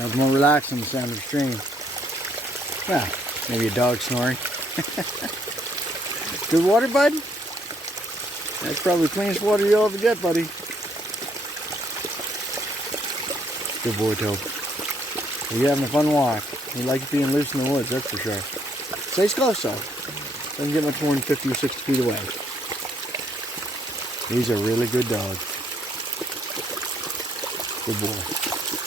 Sounds more relaxed than the sound of the stream. Well, maybe a dog snoring. Good water, bud? That's probably the cleanest water you'll ever get, buddy. Good boy, Tobe. You're having a fun walk. You like it being loose in the woods, that's for sure. Stays close, though. Doesn't get much more than 50 or 60 feet away. He's a really good dog. Good boy.